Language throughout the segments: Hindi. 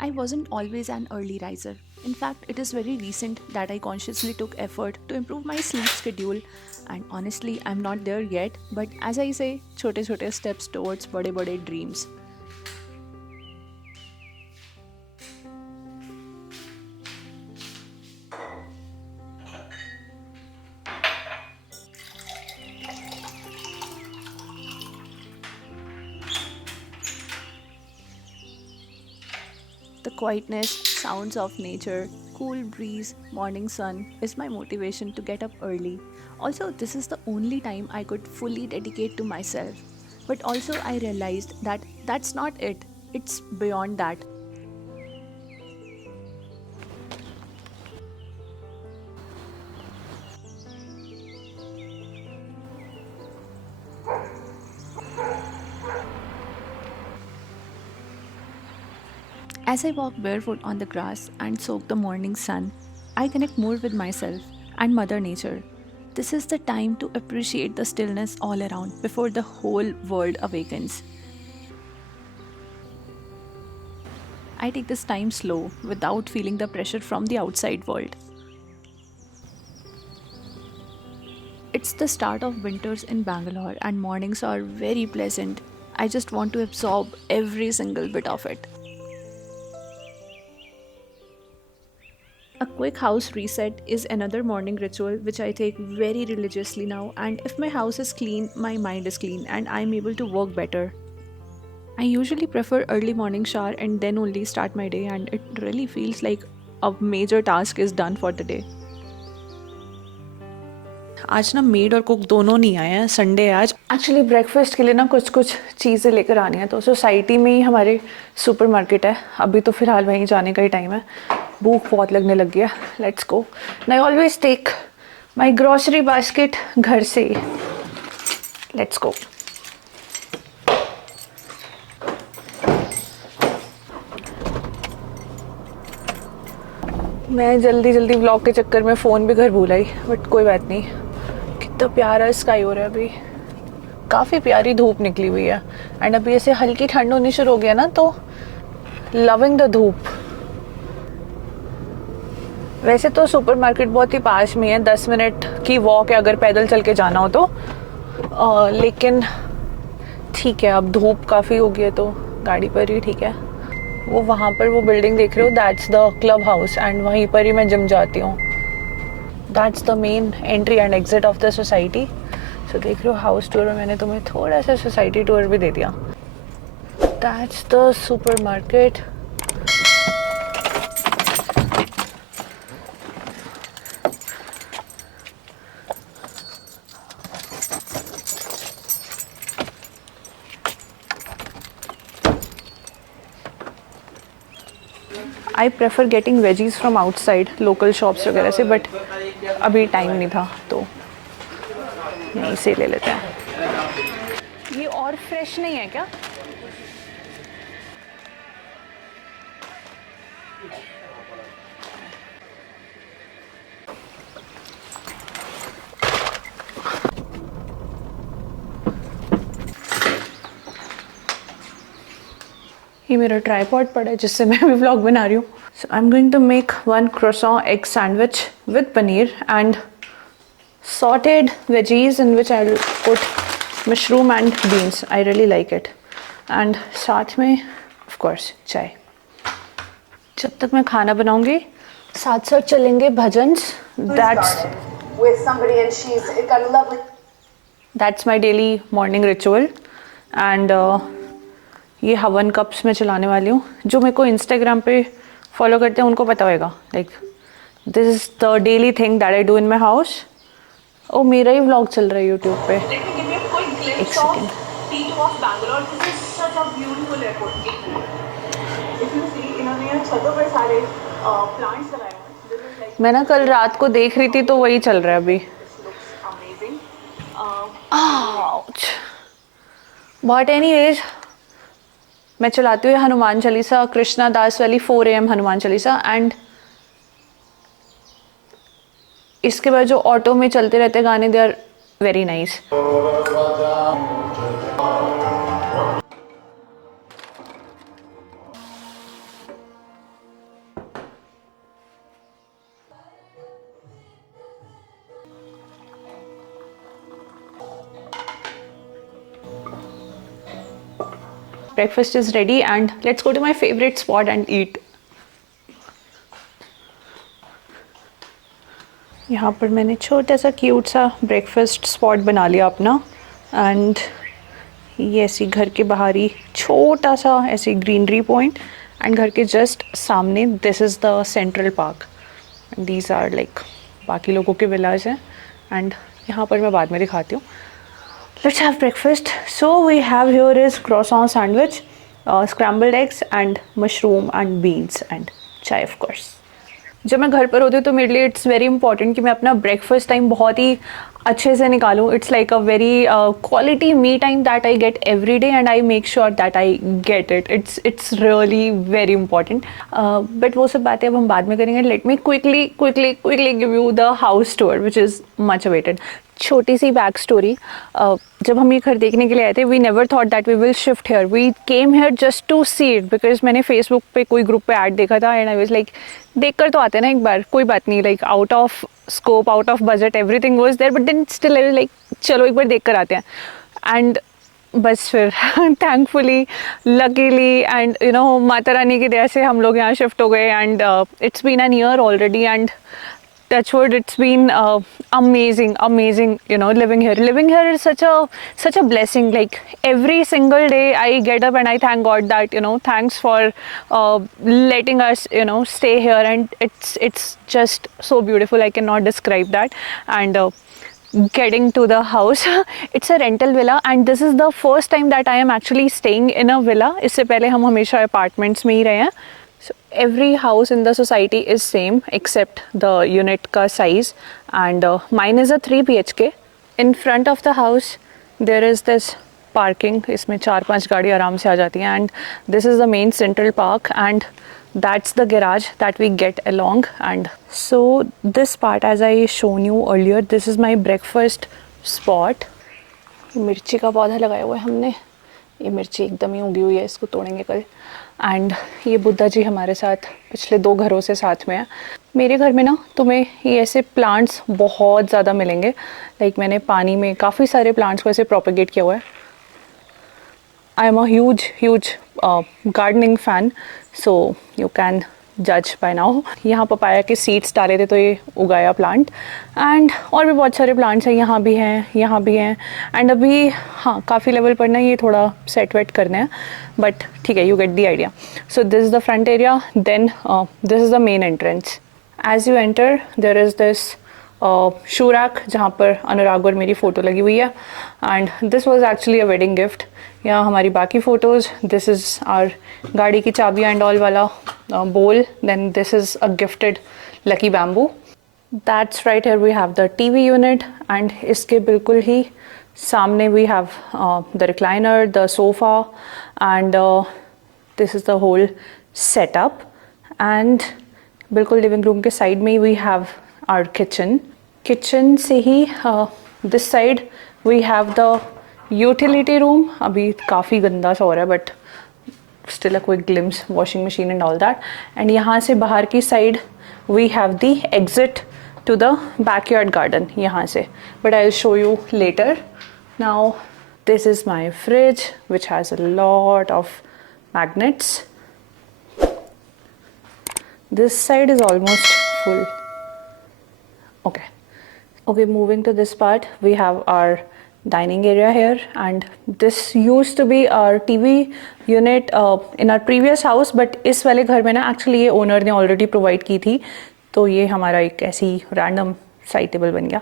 I wasn't always an early riser. In fact, it is very recent that I consciously took effort to improve my sleep schedule, and honestly, I'm not there yet, but as I say, छोटे छोटे steps towards बड़े बड़े dreams. The quietness, sounds of nature, cool breeze, morning sun is my motivation to get up early. Also, this is the only time I could fully dedicate to myself. But also, I realized that that's not it, it's beyond that. As I walk barefoot on the grass and soak the morning sun, I connect more with myself and Mother Nature. This is the time to appreciate the stillness all around before the whole world awakens. I take this time slow without feeling the pressure from the outside world. It's the start of winters in Bangalore and mornings are very pleasant. I just want to absorb every single bit of it. A quick house reset is another morning ritual which I take very religiously now, and if my house is clean, my mind is clean and I'm able to work better. I usually prefer early morning shower and then only start my day, and it really feels like a major task is done for the day. आज ना मेड और कुक दोनों नहीं आए हैं, संडे है आज। एक्चुअली ब्रेकफास्ट के लिए ना कुछ कुछ चीज़ें लेकर आनी है, तो सोसाइटी में ही हमारे सुपरमार्केट है। अभी तो फ़िलहाल वहीं जाने का ही टाइम है। भूख बहुत लगने लग गया। Let's go. I always take my grocery basket घर से। Let's go. मैं जल्दी जल्दी व्लॉग के चक्कर में फ़ोन भी घर भूल आई, बट कोई बात नहीं। कितना प्यारा स्काई हो रहा है अभी, काफ़ी प्यारी धूप निकली हुई है, एंड अभी ऐसे हल्की ठंड होनी शुरू हो गया ना, तो लविंग द धूप। वैसे तो सुपरमार्केट बहुत ही पास में है, 10 मिनट की वॉक है अगर पैदल चल के जाना हो तो, लेकिन ठीक है, अब धूप काफ़ी हो गई है तो गाड़ी पर ही ठीक है। वो वहाँ पर वो बिल्डिंग देख रहे हो, that's the club house, and वहीं पर ही मैं जिम जाती हूँ। That's the main entry and exit of the society. So देख रहे हो हाउस टूर में मैंने तुम्हें थोड़ा सा सोसाइटी टूर भी दे दिया। That's the super market. I prefer getting veggies from outside local shops वगैरह से, बट अभी टाइम नहीं था तो यहीं से ले लेते हैं। ये और फ्रेश नहीं है क्या? ये मेरा ट्राईपॉड पड़ा है जिससे मैं भी व्लॉग बना रही हूँ। So I am going to make 1 croissant egg sandwich with paneer and sorted veggies in which I'll put mushroom and beans. I really like it. And साथ में of course चाय। जब तक मैं खाना बनाऊंगी साथ साथ चलेंगे bhajans. With somebody and she's got a lovely. That's my daily morning ritual, and ये हवन कप्स में चलाने वाली हूँ। जो मेरे को इंस्टाग्राम पे फॉलो करते हैं उनको पता होगा, like this is the daily thing that I do in my house. ओ मेरा ही व्लॉग चल रहा है यूट्यूब पे। एक सेकेंड। मैं ना कल रात को देख रही थी तो वही चल रहा है अभी। बट एनीवेज मैं चलाती हूँ हनुमान चालीसा, कृष्णा दास वाली 4 AM हनुमान चालीसा, एंड इसके बाद जो ऑटो में चलते रहते गाने, they are very nice. breakfast is ready and let's go to my favorite spot and eat. यहाँ पर मैंने छोटा सा क्यूट सा ब्रेकफास्ट स्पॉट बना लिया अपना एंड ये ऐसी घर के बाहर ही छोटा सा ऐसी ग्रीनरी पॉइंट एंड घर के जस्ट सामने this is the central park. These are like बाकी लोगों के विलाज हैं एंड यहाँ पर मैं बाद में दिखाती हूँ. Let's have breakfast. So we have here is croissant sandwich, scrambled eggs and mushroom and beans and chai of course. जब मैं घर पर होती हूँ तो मेरे लिए इट्स वेरी इंपॉर्टेंट कि मैं अपना ब्रेकफास्ट टाइम बहुत ही अच्छे से निकालूँ. It's like a very quality me time that I get every day and I make sure that I get it. It's really very important. But वो सब बातें अब हम बाद में करेंगे. Let me quickly give you the house tour which is much awaited. छोटी सी बैक स्टोरी. जब हम ये घर देखने के लिए आए थे we never thought that we will shift here. We came here just to see it because मैंने फेसबुक पे कोई ग्रुप पे ऐड देखा था एंड आई वाज लाइक देख कर तो आते ना एक बार, कोई बात नहीं, like out of scope, out of budget, everything was there but then still I was like चलो एक बार देख कर आते हैं. एंड बस फिर thankfully luckily and you know Mata Rani की दया से हम लोग यहाँ शिफ्ट हो गए and it's been an year already and touchwood, it's been amazing, you know, living here is such a blessing. Like every single day I get up and I thank God that, you know, thanks for letting us, you know, stay here and it's just so beautiful. I cannot describe that. And getting to the house, it's a rental villa and this is the first time that I am actually staying in a villa. इससे पहले हम हमेशा apartments में ही रहे हैं. So every house in the society is same except the unit ka size and mine is a 3 BHK. In front of the house there is this parking. इसमें 4-5 गाड़ी आराम से आ जाती हैं and this is the main central park and that's the garage that we get along. And so this part as I shown you earlier, this is my breakfast spot. मिर्ची का पौधा लगाया हुआ है हमने. ये मिर्ची एकदम ही उगी हुई है, इसको तोड़ेंगे कल. एंड ये बुद्धा जी हमारे साथ पिछले 2 घरों से साथ में है. मेरे घर में ना तुम्हें ये ऐसे प्लांट्स बहुत ज़्यादा मिलेंगे. लाइक मैंने पानी में काफ़ी सारे प्लांट्स को ऐसे प्रोपेगेट किया हुआ है. I am a huge gardening fan so you can जज बाय नाउ. यहाँ पपाया के सीड्स डाले थे तो ये उगाया प्लांट एंड और भी बहुत सारे प्लांट्स हैं. यहाँ भी हैं एंड अभी हाँ काफ़ी लेवल पर ना ये थोड़ा सेट वेट करने हैं बट ठीक है, you get the idea. So this is the front area. Then this is the main entrance. As you enter there is this shoe rack जहाँ पर अनुराग और मेरी फ़ोटो लगी हुई है and this was actually a wedding gift. यहाँ हमारी बाकी फ़ोटोज़. दिस इज़ आर गाड़ी की चाबियाँ एंड ऑल वाला बोल. Then this is a gifted lucky bamboo. That's right here we have the TV unit and इसके बिल्कुल ही सामने we have the recliner, the sofa and this is the whole setup. And बिल्कुल लिविंग रूम के साइड में ही वी हैव आवर किचन से ही this side we have the utility room. अभी काफ़ी गंदा सा हो रहा है but still a quick glimpse, washing machine and all that. And यहाँ से बाहर की side we have the exit to the backyard garden यहाँ से, but I will show you later. Now this is my fridge which has a lot of magnets. This side is almost full. Okay, moving to this part, we have our dining area here and this used to be our TV unit in our previous house, but इस वाले घर में ना actually ये owner ने already provide की थी, तो ये हमारा एक ऐसी random साइड टेबल बन गया.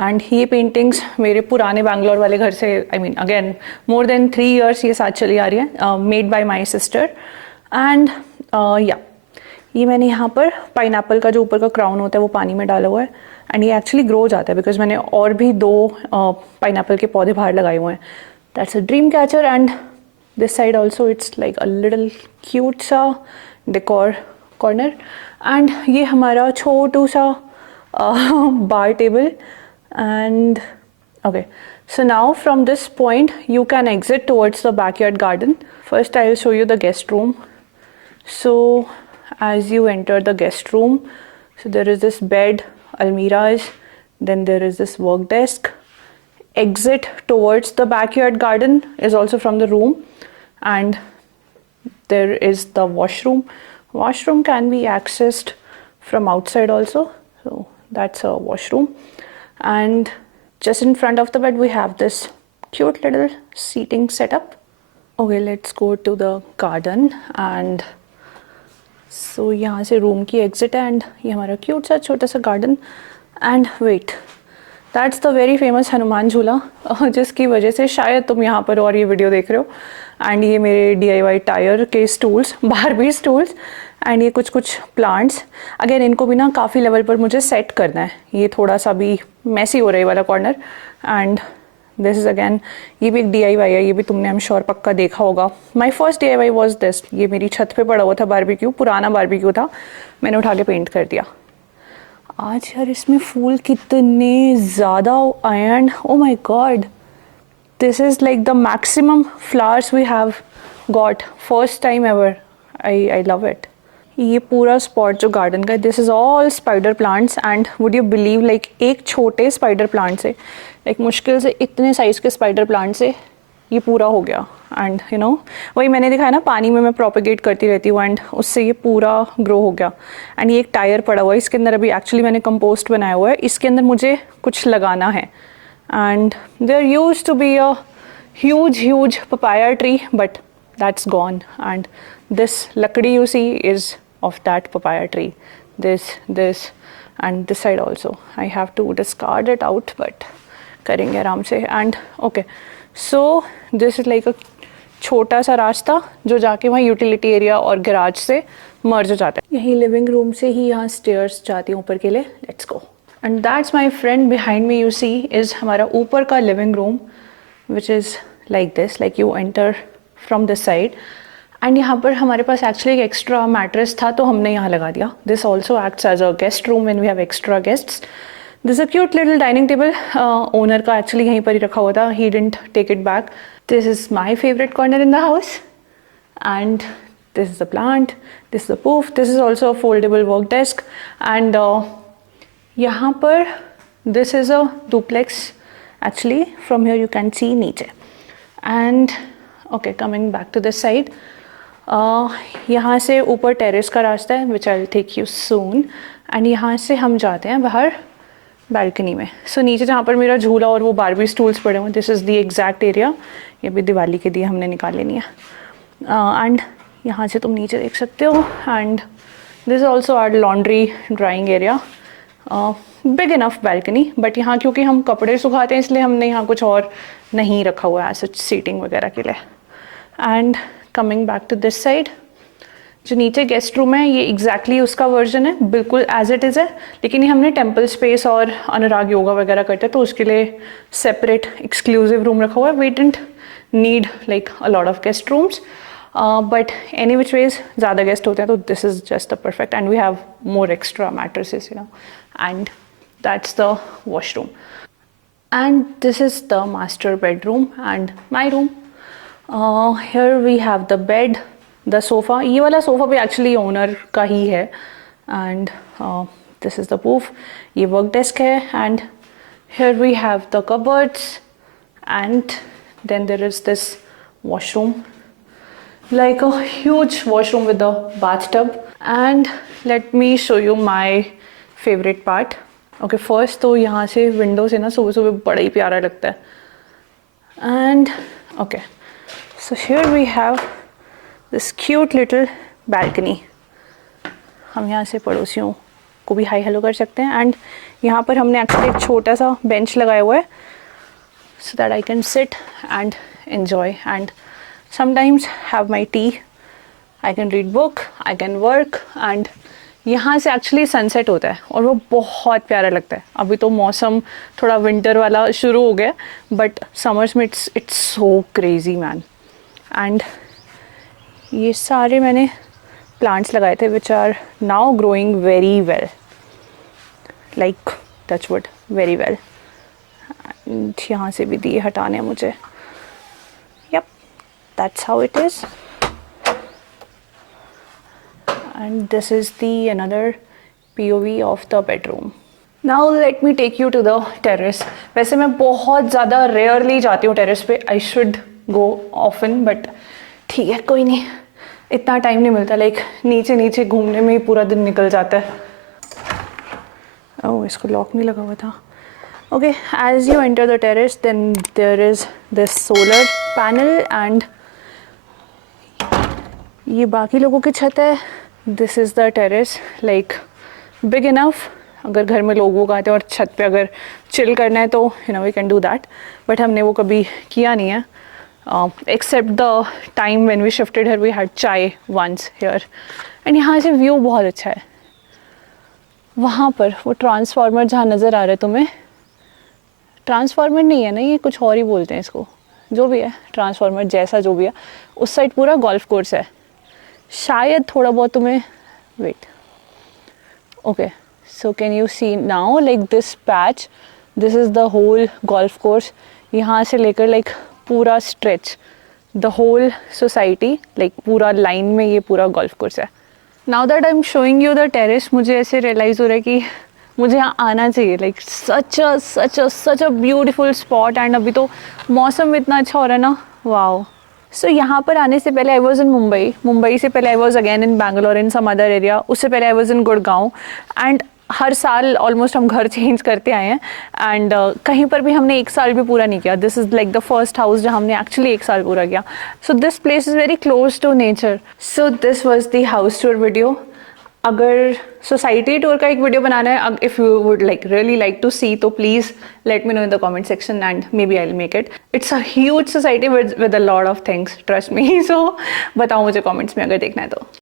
एंड ये पेंटिंग्स मेरे पुराने बैंगलोर वाले घर से, I mean again more than 3 years ये साथ चली आ रही है, made by my sister. And या ये मैंने यहाँ पर पाइनएप्पल का जो ऊपर का क्राउन होता है वो पानी में डाला हुआ है एंड ये एक्चुअली ग्रो जाता है बिकॉज मैंने और भी 2 पाइनएप्पल के पौधे बाहर लगाए हुए हैं. That's a dream catcher. And this side also it's like a little cute सा डेकोर कॉर्नर. एंड ये हमारा छोटू सा bar table. And okay, so now from this point you can exit towards the backyard garden. First I will show you the guest room. So as you enter the guest room, so there is this bed, almirahs, then there is this work desk. Exit towards the backyard garden is also from the room, and there is the washroom. Washroom can be accessed from outside also, so that's a washroom. And just in front of the bed we have this cute little seating setup. Okay, let's go to the garden. And so यहाँ से रूम की एग्जिट है एंड ये हमारा क्यूट सा छोटा सा garden. And wait, that's the very famous Hanuman झूला जिसकी वजह से शायद तुम यहाँ पर और ये वीडियो देख रहे हो. एंड ये मेरे DIY टायर के स्टूल्स, बारबी स्टूल्स. एंड ये कुछ कुछ प्लांट्स. अगेन इनको भी ना काफ़ी लेवल पर मुझे सेट करना है. ये थोड़ा सा भी मैसी हो रहा है वाला corner. And this is again, ये भी एक DIY है. ये भी तुमने आई एम श्योर पक्का देखा होगा. My first DIY was this. ये मेरी छत पे पड़ा हुआ था बारबेक्यू, पुराना बारबेक्यू था, मैंने उठा के पेंट कर दिया. आज यार इसमें फूल कितने ज़्यादा आए. And oh my god, this is like the maximum flowers we have got first time ever. I love it. ये पूरा स्पॉट जो गार्डन का है, this is all spider plants. And would you believe, like एक छोटे स्पाइडर प्लांट से, लाइक मुश्किल से इतने साइज़ के स्पाइडर प्लांट से ये पूरा हो गया. एंड यू नो, वही मैंने दिखाया ना, पानी में मैं प्रोपेगेट करती रहती हूँ एंड उससे ये पूरा ग्रो हो गया. एंड ये एक टायर पड़ा हुआ है, इसके अंदर अभी एक्चुअली मैंने कंपोस्ट बनाया हुआ है. इसके अंदर मुझे कुछ लगाना है. And there used to be a huge papaya tree, but that's gone. And this लकड़ी you see is of that papaya tree. This and this side also I have to discard it out, but करेंगे आराम से. And okay, so this is like a छोटा सा रास्ता जो जाके वहाँ यूटिलिटी एरिया और गैराज से मर्ज हो जाता है. यही लिविंग रूम से ही यहाँ स्टेयर्स जाती हैं ऊपर के लिए. Let's go. And that's my friend behind me. You see is हमारा ऊपर का living room, which is like this, like you enter from this side. And यहाँ पर हमारे पास एक्चुअली एक एक्स्ट्रा मैट्रेस था तो हमने यहाँ लगा दिया. This also acts as a guest room when we have extra guests. This a cute little dining table. Owner का एक्चुअली यहीं पर ही रखा हुआ था, he didn't take it back. This is my favourite corner in the house. And this is the plant, this is the pouf, this is also a foldable work desk. And यहाँ पर this is a duplex actually. From here you can see नीचे. And okay, coming back to this side, यहाँ से ऊपर टेरेस का रास्ता है, which I will take you soon. And यहाँ से हम जाते हैं बाहर बालकनी में. सो नीचे जहाँ पर मेरा झूला और वो बारबी स्टूल्स पड़े हुए, this is the exact area. ये भी दिवाली के दिए हमने निकाल लेनी है. एंड यहाँ से तुम नीचे देख सकते हो. And this is also our laundry drying area. Big enough balcony, but यहाँ क्योंकि हम कपड़े सुखाते हैं इसलिए हमने यहाँ कुछ और नहीं रखा हुआ है सच सीटिंग वगैरह के लिए. And coming back to this side, जो नीचे गेस्ट रूम है ये एग्जैक्टली उसका वर्जन है, बिल्कुल एज इट इज़ है. लेकिन ये हमने टेम्पल स्पेस और अनुराग योगा वगैरह करते हैं तो उसके लिए सेपरेट एक्सक्लूसिव रूम रखा हुआ है. We didn't need like a lot of guest rooms, but any which ways ज़्यादा गेस्ट होते हैं तो this is just the perfect. And we have more extra mattresses, you know. And that's the washroom. And this is the master bedroom and my room. Here we have the bed, the sofa. ये वाला सोफ़ा भी एक्चुअली ओनर का ही है. And this is the pouf. ये वर्क डेस्क है. And here we have the cupboards, and then there is this washroom, like a huge washroom with a bathtub. And let me show you my favorite part. Okay, first तो यहाँ से विंडो से ना सुबह सुबह बड़ा ही प्यारा लगता है. And okay, so here we have this cute little balcony. हम यहाँ से पड़ोसियों को भी हाई हेलो कर सकते हैं. एंड यहाँ पर हमने एक्चुअली एक छोटा सा बेंच लगाया हुआ है so that I can sit and enjoy and sometimes have my tea. I can read book, I can work. and यहाँ से एक्चुअली सनसेट होता है और वो बहुत प्यारा लगता है. अभी तो मौसम थोड़ा विंटर वाला शुरू हो गया, बट समर्स में it's so crazy man. And ये सारे मैंने प्लांट्स लगाए थे which are now growing very well, like touchwood, very well. And यहाँ से भी दिए हटाने हैं मुझे. Yup, that's how it is. And this is the another POV of the bedroom. Now let me take you to the terrace. वैसे मैं बहुत ज़्यादा rarely जाती हूँ terrace पे. I should go often, but ठीक है, कोई नहीं. इतना टाइम नहीं मिलता, लाइक नीचे नीचे घूमने में ही पूरा दिन निकल जाता है। ओह, इसको लॉक नहीं लगा हुआ था। Okay, as you enter the terrace then there is this solar panel and ये बाकी लोगों की छत है। This is the terrace, like big enough अगर घर में लोग वोग आते हैं और छत पे अगर चिल करना है तो we can do that, but हमने वो कभी किया नहीं है। Except the time when we shifted here we had chai once here. And यहाँ से व्यू बहुत अच्छा है। वहाँ पर वो ट्रांसफार्मर जहाँ नज़र आ रहा है तुम्हें, ट्रांसफार्मर नहीं है ना, ये कुछ और ही बोलते हैं इसको, जो भी है ट्रांसफार्मर जैसा जो भी है, उस साइड पूरा गोल्फ कोर्स है शायद, थोड़ा बहुत तुम्हें, wait, okay, so can you see now like this patch, this is the whole golf course. यहाँ से लेकर लाइक पूरा stretch the whole society, like पूरा लाइन में ये पूरा गोल्फ कोर्स है। Now that I am showing you the terrace, मुझे ऐसे रियलाइज़ हो रहा है कि मुझे यहाँ आना चाहिए, like such a beautiful spot. And अभी तो मौसम इतना अच्छा हो रहा है ना, वाओ। सो यहाँ पर आने से पहले आई वॉज इन मुंबई से पहले I was again in Bangalore in some other area, उससे पहले I was in Gurgaon. And हर साल ऑलमोस्ट हम घर चेंज करते आए हैं। एंड कहीं पर भी हमने एक साल भी पूरा नहीं किया। This is like the first house जहाँ हमने एक्चुअली एक साल पूरा किया। So this place is very close to nature. So this was the house tour video. अगर सोसाइटी टूर का एक वीडियो बनाना है, if you would like really like to see, तो please let me know in the comment section and maybe I will make it. It's a huge society with a lot of things, trust me. So बताओ मुझे कमेंट्स में अगर देखना है तो।